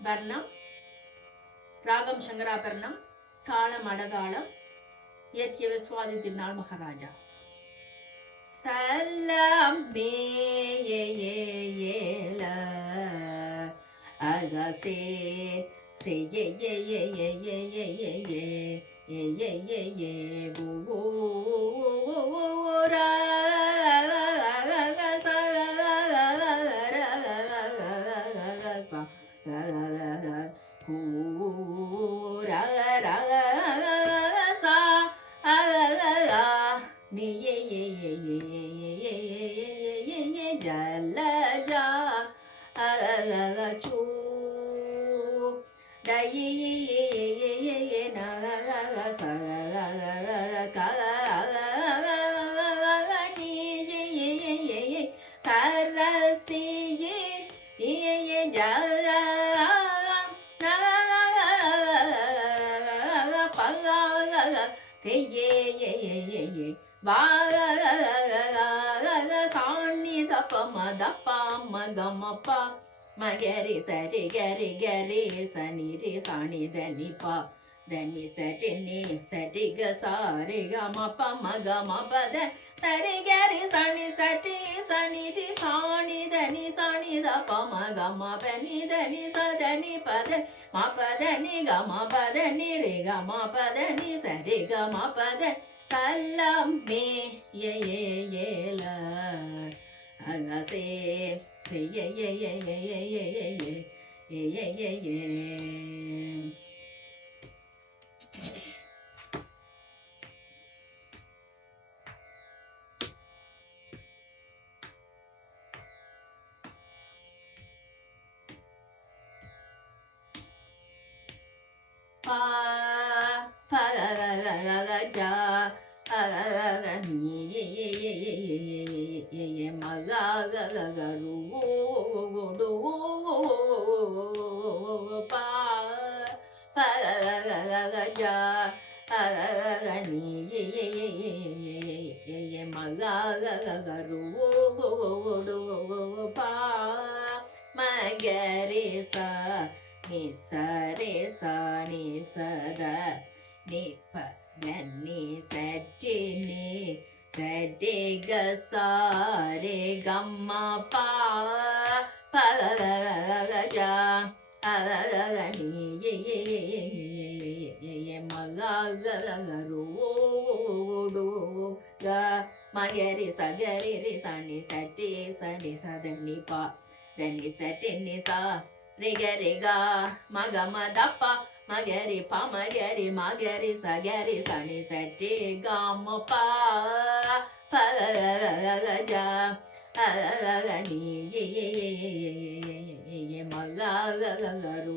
வர்ணம் ராகம் சங்கராபரணம், தாளம் அடதாளம். இயற்றியவர் சுவாதி திருநாள் மகாராஜா. சல்லமேயேல அகசே ஜலஜா சு சாணி தப்ப மதப்பா மகமப்பா மகரி சரி கரி கரி சனி ரே சாணி தனி பா தனி சரி நி சரி க சாரி க மப்ப மக மபத சரி கரி சனி சரி சனி ரி சாணி தனி சாணி தப்ப மக மபனி தனி சதனி பத மபதனி க மபதனி ரே க மபதனி சரி க மபத சல்லமே ஏல அகசே பா பகஜா மகரு பா பகஜா மகரு பா மகரி சா ni sa re sa ni sa da ni pa then ni sa ti ni sa de ga sa re ga ma pa pa ga ga ja ga ni ye ma ga ru do ga ma ga re sa ni sa ti sa ni sa da ni pa then ni sa ti ni sa ரிகரிகா மகமதப்பா மகரி பமகரி மகரி சகரி சனி சட்டி காம பா பகஜா நீ மகரு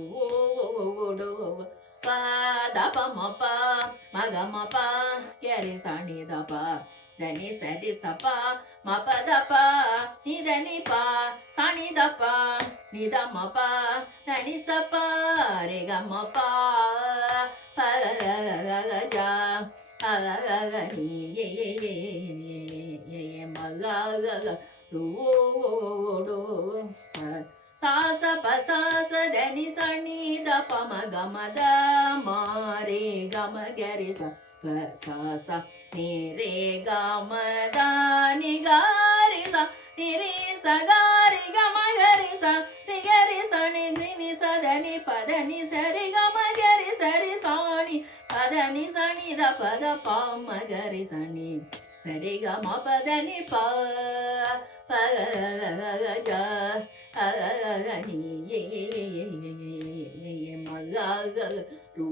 தபமப்பா மகமப்பா கரி சனி தபா தனி சரி சப்பா மபதப்பா நிதனி பா சனி தப்பா நிதமப்பா தனி சப்பா ரிகமப்பா பகஜா மக ரூடோ சாச பசாச தனி சனி தப்ப மக மத மாரே கம கரி ச ni re ga ma da ni ga re sa ni re sa ga re ga ma ga re sa ni ni sa da ni pa da ni sa re ga ma ga re sa ni pa da ni sa ni da pa da pa ma ga re sa ni sa re ga ma pa da ni pa pa ga ja ni ma ga ru